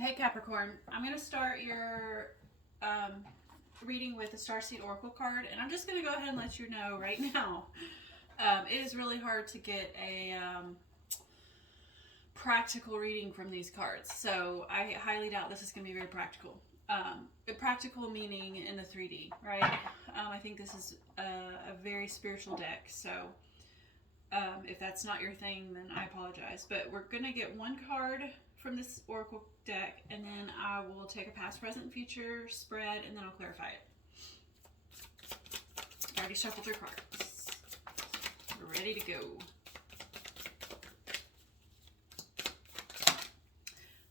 Hey Capricorn, I'm going to start your reading with the Starseed Oracle card, and I'm just going to go ahead and let you know right now. It is really hard to get a practical reading from these cards, so I highly doubt this is going to be very practical. Practical meaning in the 3D, right? I think this is a very spiritual deck, so if that's not your thing, then I apologize. But we're going to get one card from this Oracle deck, and then I will take a past, present, future spread, and then I'll clarify it. I already shuffled your cards. We're ready to go.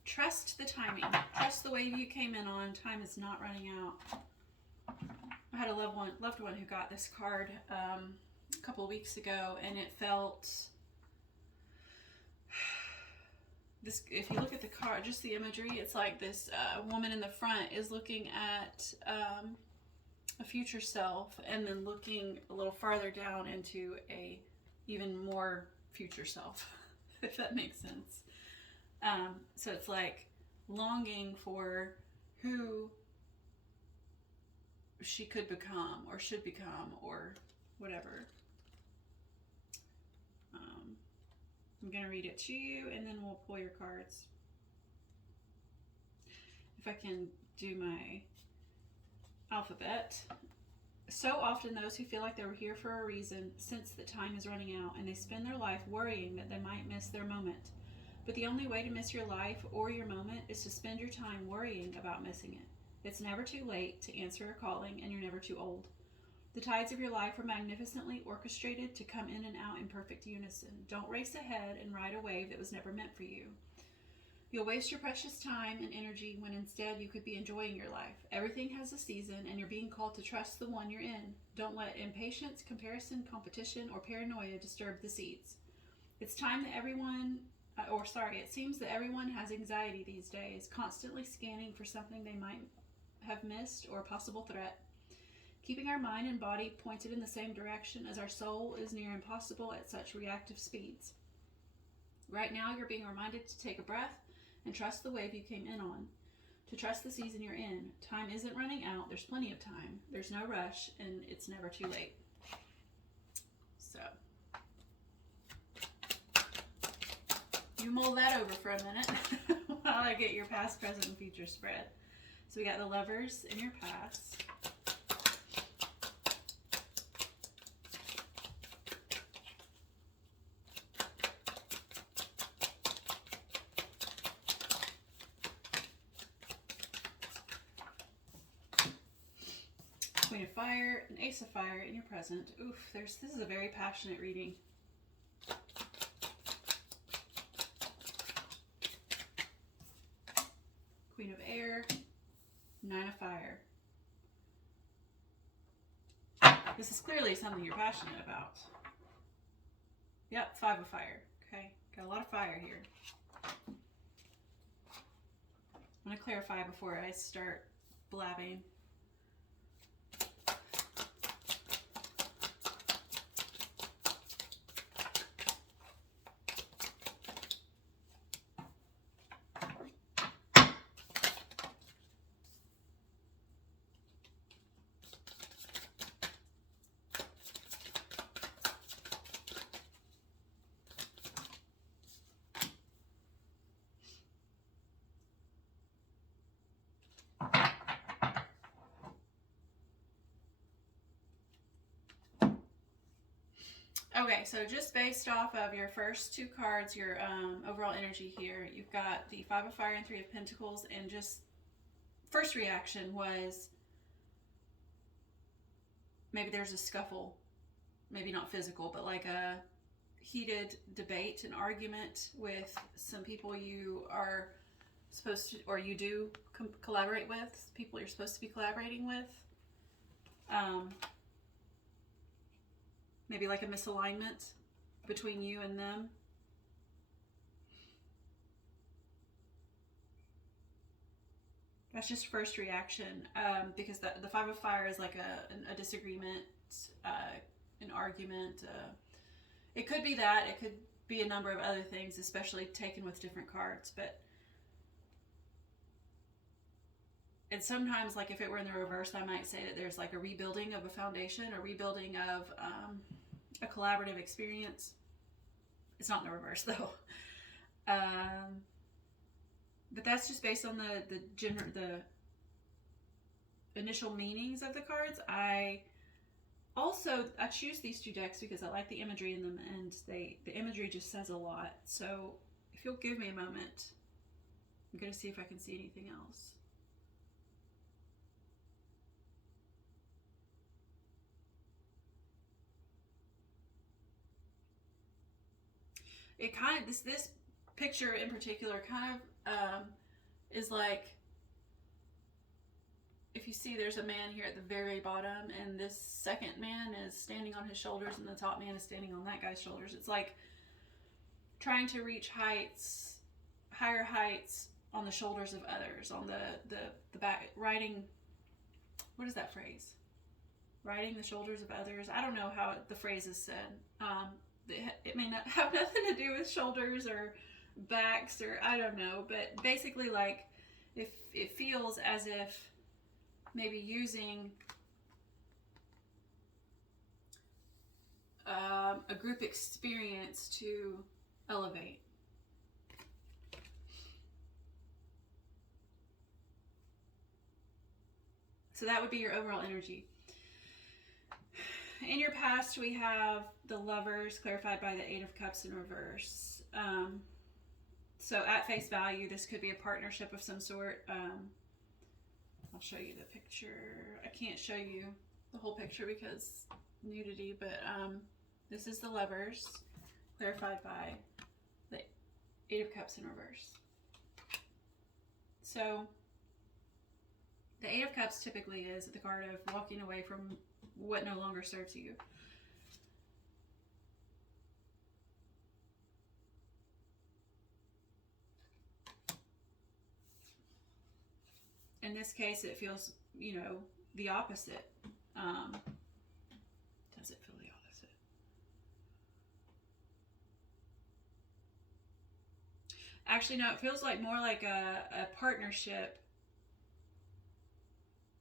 Trust the timing. Trust the wave you came in on. Time is not running out. I had a loved one who got this card a couple of weeks ago, and it felt this. If you look at the card, just the imagery, it's like this woman in the front is looking at a future self, and then looking a little farther down into a even more future self, if that makes sense. So it's like longing for who she could become or should become or whatever. I'm going to read it to you, and then we'll pull your cards. If I can do my alphabet. So often those who feel like they were here for a reason sense that time is running out, and they spend their life worrying that they might miss their moment. But the only way to miss your life or your moment is to spend your time worrying about missing it. It's never too late to answer a calling, and you're never too old. The tides of your life are magnificently orchestrated to come in and out in perfect unison. Don't race ahead and ride a wave that was never meant for you. You'll waste your precious time and energy when instead you could be enjoying your life. Everything has a season, and you're being called to trust the one you're in. Don't let impatience, comparison, competition, or paranoia disturb the seeds. It's time that it seems that everyone has anxiety these days, constantly scanning for something they might have missed or a possible threat. Keeping our mind and body pointed in the same direction as our soul is near impossible at such reactive speeds. Right now, you're being reminded to take a breath and trust the wave you came in on. To trust the season you're in. Time isn't running out. There's plenty of time. There's no rush, and it's never too late. So, you mull that over for a minute while I get your past, present, and future spread. So we got the Lovers in your past. Queen of Fire, an Ace of Fire in your present. Oof, this is a very passionate reading. Queen of Air, Nine of Fire. This is clearly something you're passionate about. Yep, Five of Fire. Okay, got a lot of fire here. I'm going to clarify before I start blabbing. Okay, so just based off of your first two cards, your overall energy here, you've got the Five of Fire and Three of Pentacles, and just first reaction was maybe there's a scuffle, maybe not physical, but like a heated debate, an argument with some people you are supposed to, or you do collaborate with, people you're supposed to be collaborating with. Maybe like a misalignment between you and them. That's just first reaction, because the Five of Fire is like a disagreement, an argument. It could be that. It could be a number of other things, especially taken with different cards. But and sometimes, like if it were in the reverse, I might say that there's like a rebuilding of a foundation, a rebuilding of a collaborative experience. It's not in the reverse though. But that's just based on the initial meanings of the cards. I choose these two decks because I like the imagery in them, and the imagery just says a lot. So if you'll give me a moment, I'm going to see if I can see anything else. It kind of, this picture in particular kind of is like, if you see, there's a man here at the very bottom, and this second man is standing on his shoulders, and the top man is standing on that guy's shoulders. It's like trying to reach higher heights on the shoulders of others, on the back, riding, what is that phrase? Riding the shoulders of others. I don't know how the phrase is said. It may not have nothing to do with shoulders or backs, or I don't know, but basically, like, if it feels as if maybe using a group experience to elevate. So that would be your overall energy. In your past, we have the Lovers, clarified by the Eight of Cups in reverse. So at face value, this could be a partnership of some sort. I'll show you the picture. I can't show you the whole picture because nudity, but this is the Lovers, clarified by the Eight of Cups in reverse. So the Eight of Cups typically is the card of walking away from what no longer serves you. In this case, it feels, the opposite. Does it feel the opposite? Actually, no, it feels like more like a partnership.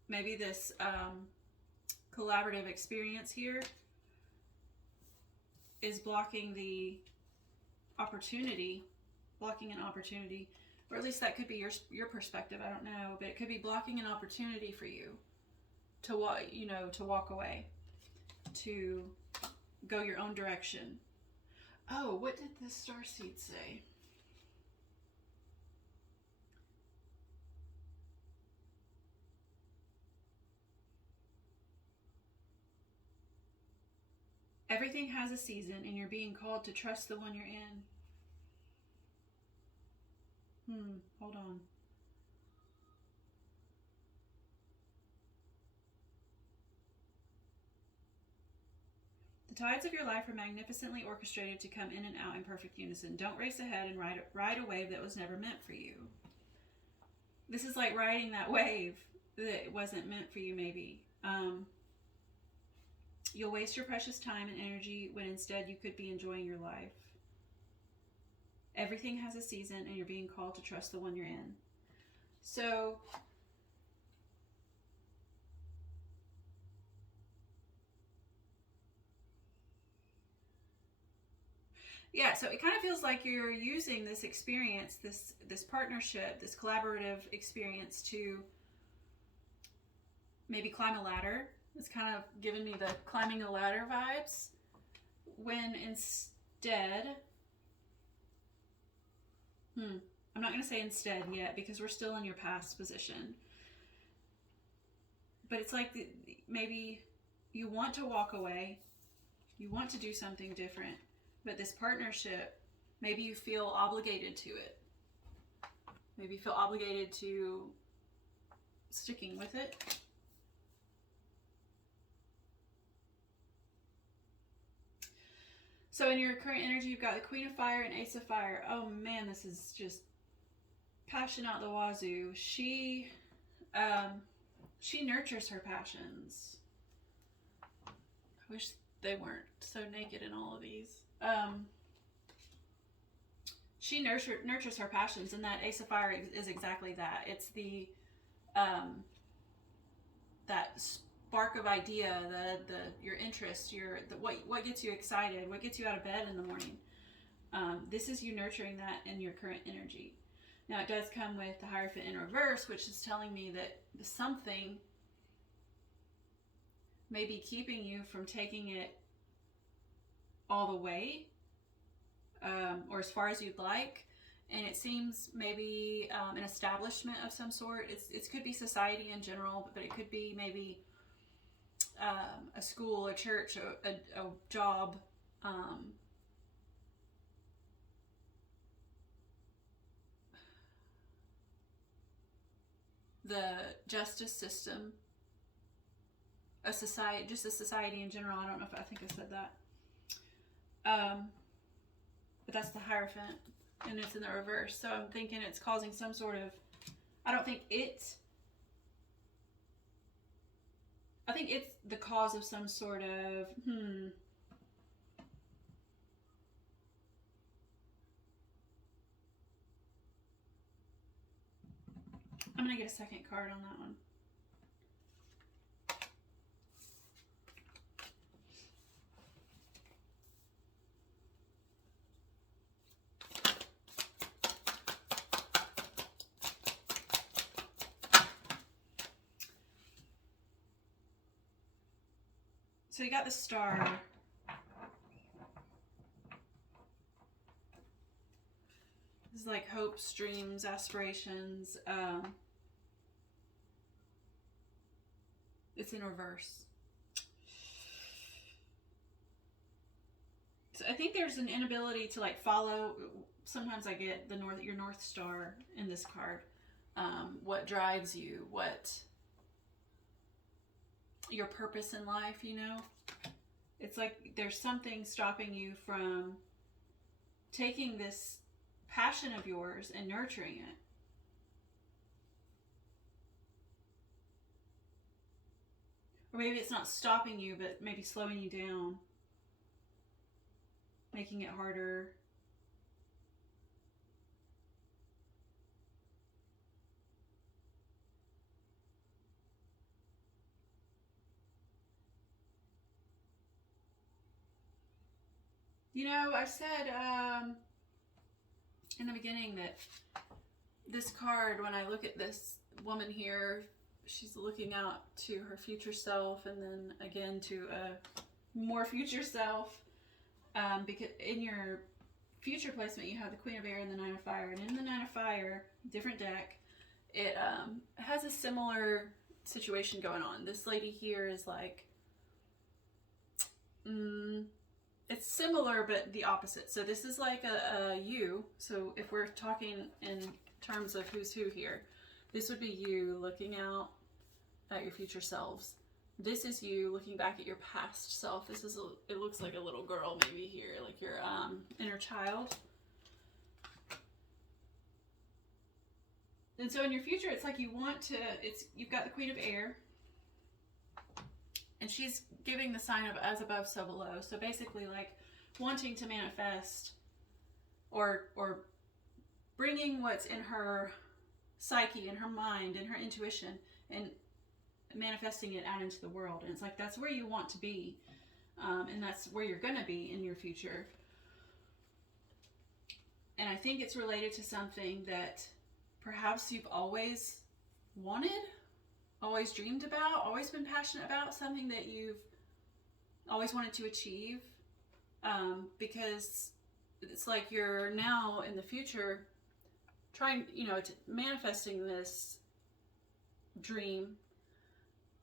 Maybe this collaborative experience here is blocking the opportunity, blocking an opportunity, or at least that could be your perspective. I don't know, but it could be blocking an opportunity for you to walk away, to go your own direction. Oh, what did the starseed say? Everything has a season, and you're being called to trust the one you're in. Hold on. The tides of your life are magnificently orchestrated to come in and out in perfect unison. Don't race ahead and ride a wave that was never meant for you. This is like riding that wave that wasn't meant for you, maybe. You'll waste your precious time and energy when instead you could be enjoying your life. Everything has a season, and you're being called to trust the one you're in. So, yeah, so it kind of feels like you're using this experience, this partnership, this collaborative experience to maybe climb a ladder. It's kind of giving me the climbing a ladder vibes, when instead, I'm not going to say instead yet because we're still in your past position. But it's like maybe you want to walk away, you want to do something different, but this partnership, maybe you feel obligated to it. Maybe you feel obligated to sticking with it. So in your current energy, you've got the Queen of Fire and Ace of Fire. Oh man, this is just passion out the wazoo. She nurtures her passions. I wish they weren't so naked in all of these. She nurtures her passions, and that Ace of Fire is exactly that. It's the that spark of idea, your interest, what gets you excited, what gets you out of bed in the morning. This is you nurturing that in your current energy. Now, it does come with the Hierophant in reverse, which is telling me that something may be keeping you from taking it all the way, or as far as you'd like. And it seems maybe an establishment of some sort. It could be society in general, but it could be maybe a school, a church, a job. The justice system, a society, just a society in general. I don't know if I think I said that. But that's the Hierophant, and it's in the reverse. So I'm thinking it's causing some sort of, I think it's the cause of some sort of, I'm going to get a second card on that one. So you got the Star. This is like hopes, dreams, aspirations. It's in reverse. So I think there's an inability to like follow. Sometimes I get your North Star in this card. What drives you? What your purpose in life, you know? It's like there's something stopping you from taking this passion of yours and nurturing it. Or maybe it's not stopping you, but maybe slowing you down, making it harder. You know, I said in the beginning that this card, when I look at this woman here, she's looking out to her future self, and then again to a more future self. Because in your future placement, you have the Queen of Air and the Nine of Fire. And in the Nine of Fire, different deck, it has a similar situation going on. This lady here is like, it's similar, but the opposite. So this is like a you. So if we're talking in terms of who's who here, this would be you looking out at your future selves. This is you looking back at your past self. This is, it looks like a little girl maybe here, like your inner child. And so in your future, it's like you want to, you've got the Queen of Air, and she's giving the sign of as above, so below. So basically like wanting to manifest or bringing what's in her psyche, in her mind, in her intuition, and manifesting it out into the world. And it's like that's where you want to be, and that's where you're gonna be in your future. And I think it's related to something that perhaps you've always wanted, always dreamed about, always been passionate about, something that you've always wanted to achieve, because it's like you're now in the future trying, manifesting this dream.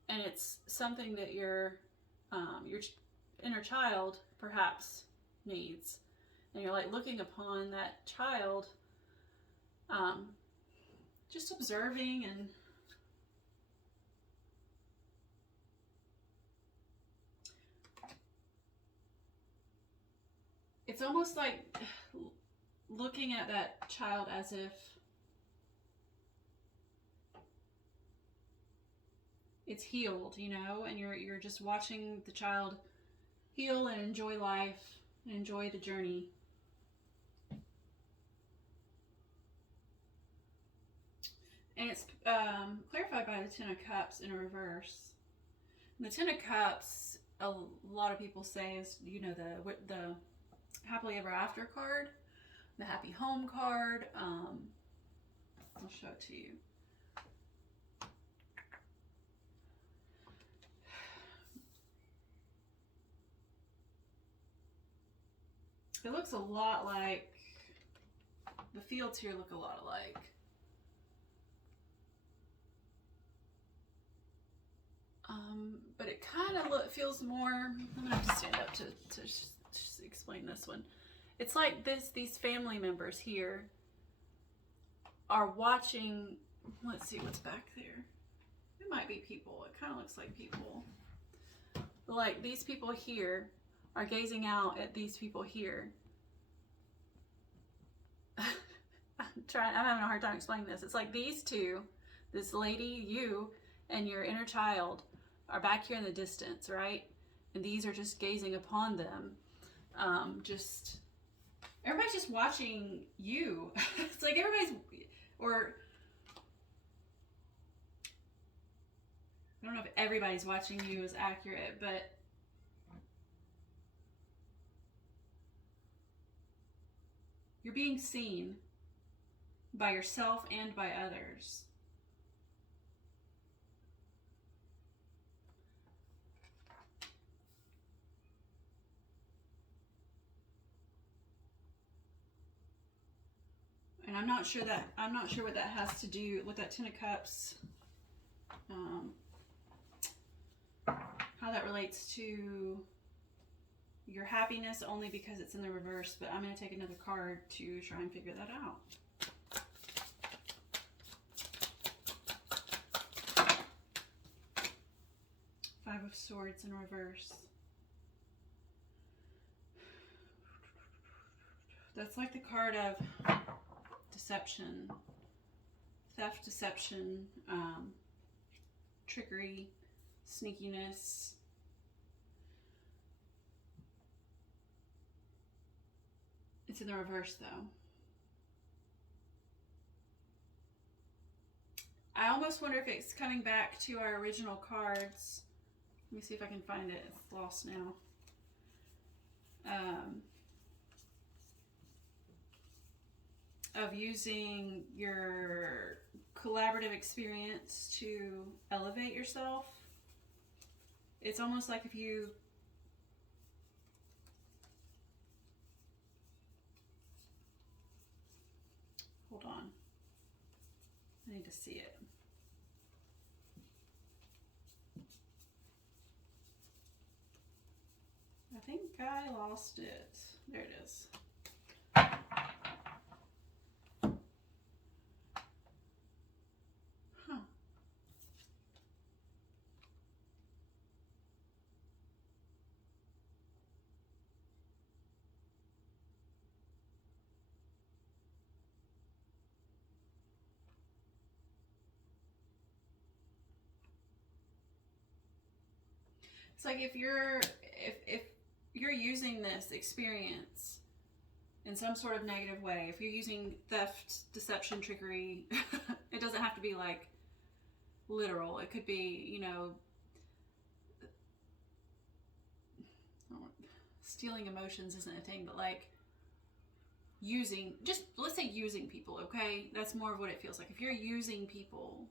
And it's something that your inner child perhaps needs. And you're like looking upon that child, just observing, and it's almost like looking at that child as if it's healed, and you're just watching the child heal and enjoy life and enjoy the journey. And it's clarified by the Ten of Cups in reverse. And the Ten of Cups, a lot of people say is, you know, the happily ever after card, the happy home card. I'll show it to you. It looks a lot like, the fields here look a lot alike. But it kind of feels more, I'm gonna have to stand up to just explain this one. It's like these family members here are watching, let's see what's back there. It might be people, it kind of looks like people. But like these people here are gazing out at these people here. I'm having a hard time explaining this. It's like these two, this lady, you, and your inner child are back here in the distance, right? And these are just gazing upon them. Everybody's just watching you. It's like everybody's, or I don't know if everybody's watching you is accurate, but you're being seen by yourself and by others. And I'm not sure what that has to do with that Ten of Cups. How that relates to your happiness, only because it's in the reverse, but I'm going to take another card to try and figure that out. Five of Swords in reverse. That's like the card of deception, theft, deception, trickery, sneakiness. It's in the reverse though. I almost wonder if it's coming back to our original cards. Let me see if I can find it. It's lost now. Of using your collaborative experience to elevate yourself. It's almost like if you hold on, I need to see it. I think I lost it. There it is. It's like if you're using this experience in some sort of negative way, if you're using theft, deception, trickery, it doesn't have to be like literal. It could be, you know, stealing emotions isn't a thing, but like using, just let's say using people, okay? That's more of what it feels like. If you're using people,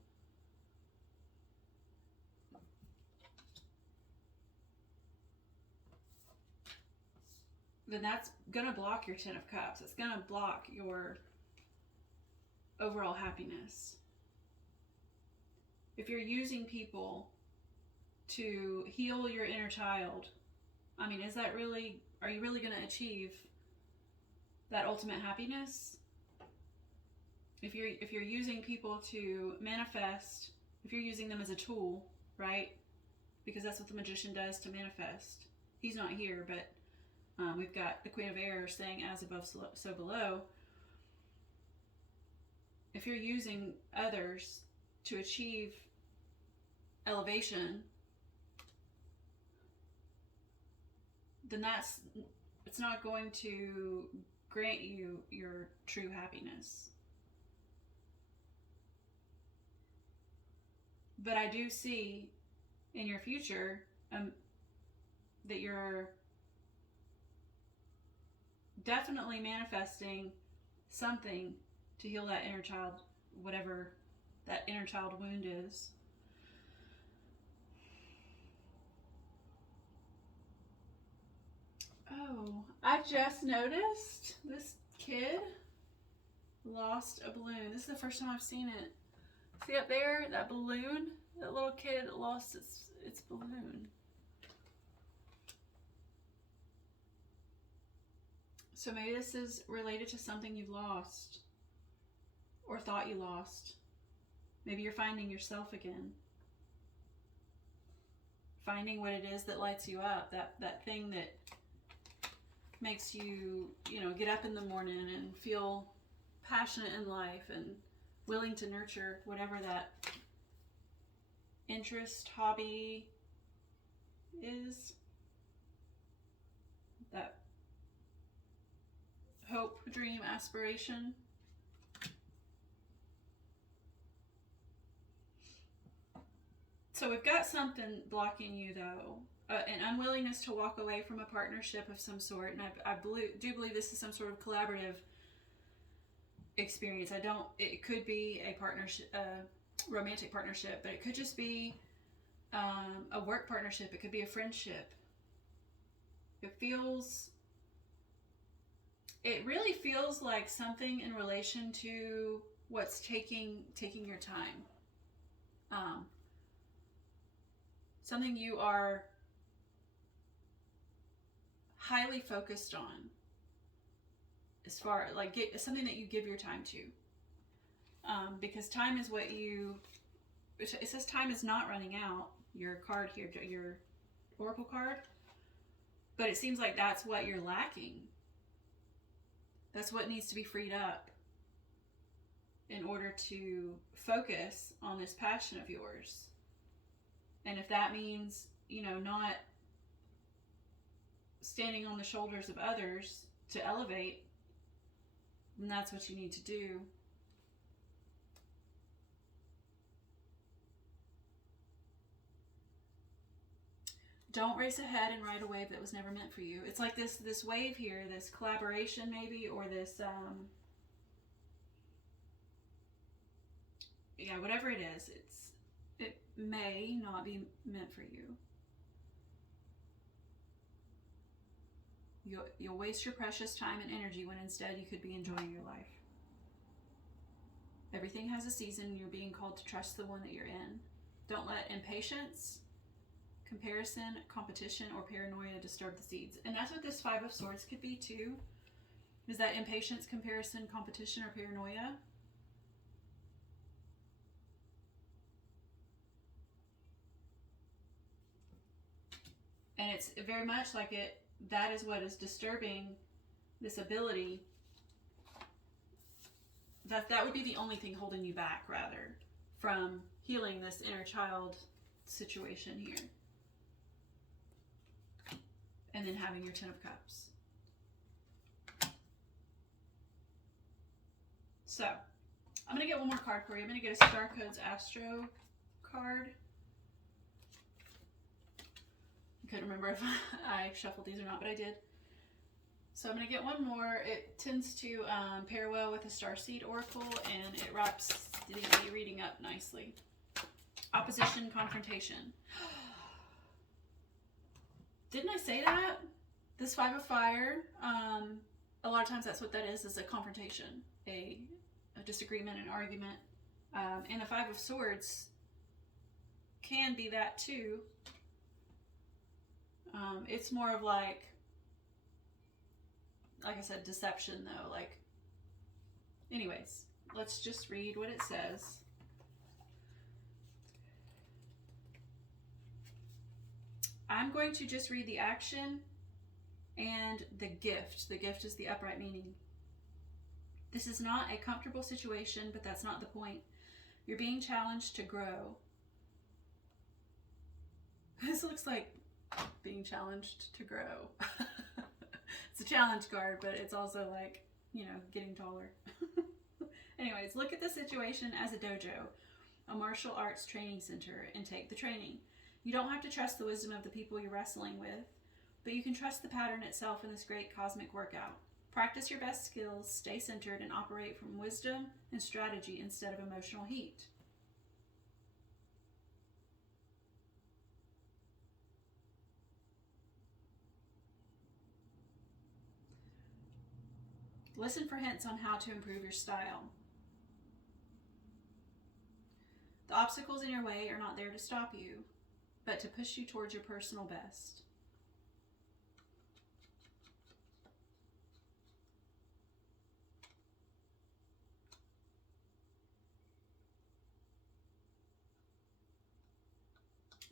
then that's gonna block your Ten of Cups. It's gonna block your overall happiness. If you're using people to heal your inner child, I mean, is that really, are you really gonna achieve that ultimate happiness? If you're using people to manifest, if you're using them as a tool, right? Because that's what the Magician does to manifest. He's not here, but we've got the Queen of Air saying as above, so below. If you're using others to achieve elevation, then it's not going to grant you your true happiness. But I do see in your future that you're definitely manifesting something to heal that inner child, whatever that inner child wound is. Oh, I just noticed this kid lost a balloon. This is the first time I've seen it. See up there, that balloon? That little kid lost its balloon. So maybe this is related to something you've lost or thought you lost. Maybe you're finding yourself again. Finding what it is that lights you up, that thing that makes you, get up in the morning and feel passionate in life and willing to nurture whatever that interest, hobby is. That hope, dream, aspiration. So we've got something blocking you though. An unwillingness to walk away from a partnership of some sort. And I do believe this is some sort of collaborative experience. It could be a partnership, romantic partnership, but it could just be a work partnership. It could be a friendship. It really feels like something in relation to what's taking your time. Something you are highly focused on, as far like something that you give your time to, because time is what it says time is not running out, your card here, your oracle card, but it seems like that's what you're lacking. That's what needs to be freed up in order to focus on this passion of yours. And if that means, not standing on the shoulders of others to elevate, then that's what you need to do. Don't race ahead and ride a wave that was never meant for you. It's like this wave here, this collaboration maybe, or this, whatever it is, it may not be meant for you. You'll waste your precious time and energy when instead you could be enjoying your life. Everything has a season. You're being called to trust the one that you're in. Don't let impatience, comparison, competition, or paranoia disturb the seeds. And that's what this Five of Swords could be too. Is that impatience, comparison, competition, or paranoia? And it's very much like that is what is disturbing this ability. That would be the only thing holding you back, rather, from healing this inner child situation here. And then having your Ten of Cups. So, I'm going to get one more card for you. I'm going to get a Star Codes Astro card. I couldn't remember if I shuffled these or not, but I did. So I'm going to get one more. It tends to pair well with the Starseed Oracle, and it wraps the reading up nicely. Opposition, confrontation. Didn't I say that? This Five of Fire, a lot of times that's what that is a confrontation, a disagreement, an argument. And the Five of Swords can be that too. It's more of like I said, deception though. Anyways, let's just read what it says. I'm going to just read the action and the gift. The gift is the upright meaning. This is not a comfortable situation, but that's not the point. You're being challenged to grow. This looks like being challenged to grow. It's a challenge card, but it's also getting taller. Anyways, look at the situation as a dojo. a martial arts training center and take the training. You don't have to trust the wisdom of the people you're wrestling with, but you can trust the pattern itself in this great cosmic workout. Practice your best skills, stay centered, and operate from wisdom and strategy instead of emotional heat. Listen for hints on how to improve your style. The obstacles in your way are not there to stop you, but to push you towards your personal best.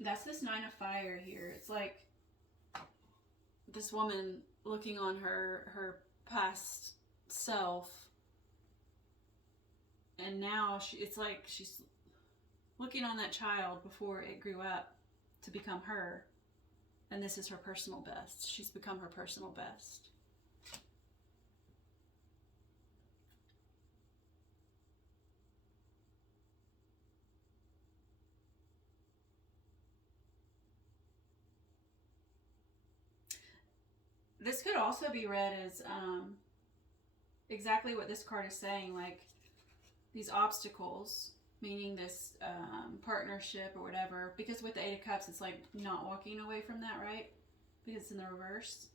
That's this 9 of fire here. It's like this woman looking on her past self, and now it's like she's looking on that child before it grew up to become her, and this is her personal best. She's become her personal best. This could also be read as exactly what this card is saying, like these obstacles, meaning this partnership or whatever, because with the 8 of Cups, it's like not walking away from that, right? Because it's in the reverse.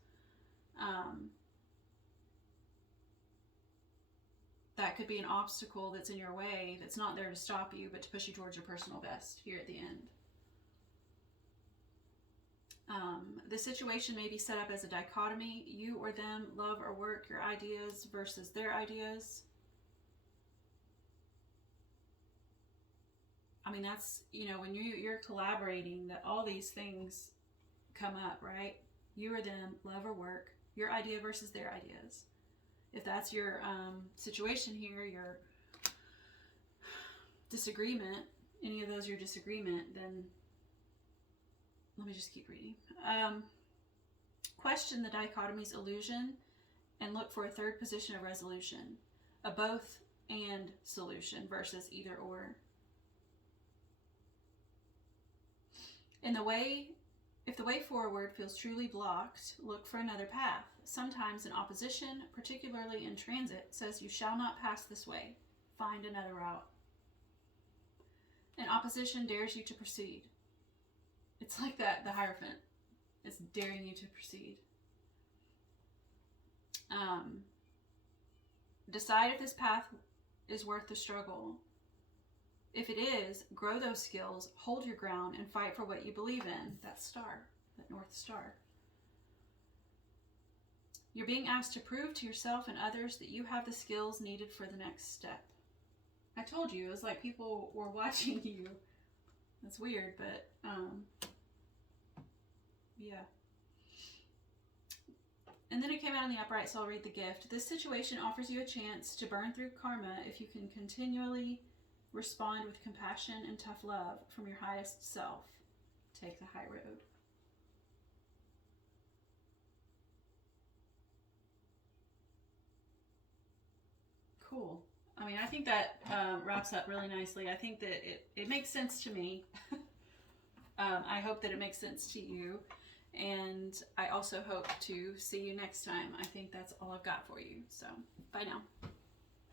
That could be an obstacle that's in your way that's not there to stop you, but to push you towards your personal best here at the end. The situation may be set up as a dichotomy, you or them, love or work, your ideas versus their ideas. I mean, that's, you know, when you're collaborating, that all these things come up, right? You or them, love or work, your idea versus their ideas. If that's your situation here, your disagreement, any of those your disagreement, then let me just keep reading. Question the dichotomy's illusion and look for a third position of resolution, a both and solution versus either or. If the way forward feels truly blocked, look for another path. Sometimes an opposition, particularly in transit, says you shall not pass this way. Find another route. An opposition dares you to proceed. It's like that, the Hierophant. It's daring you to proceed. Decide if this path is worth the struggle. If it is, grow those skills, hold your ground, and fight for what you believe in. That star, that North Star. You're being asked to prove to yourself and others that you have the skills needed for the next step. I told you, it was like people were watching you. That's weird, but yeah. And then it came out in the upright, so I'll read the gift. This situation offers you a chance to burn through karma if you can continually respond with compassion and tough love from your highest self. Take the high road. Cool. I mean, I think that wraps up really nicely. I think that it makes sense to me. I hope that it makes sense to you. And I also hope to see you next time. I think that's all I've got for you. So, bye now.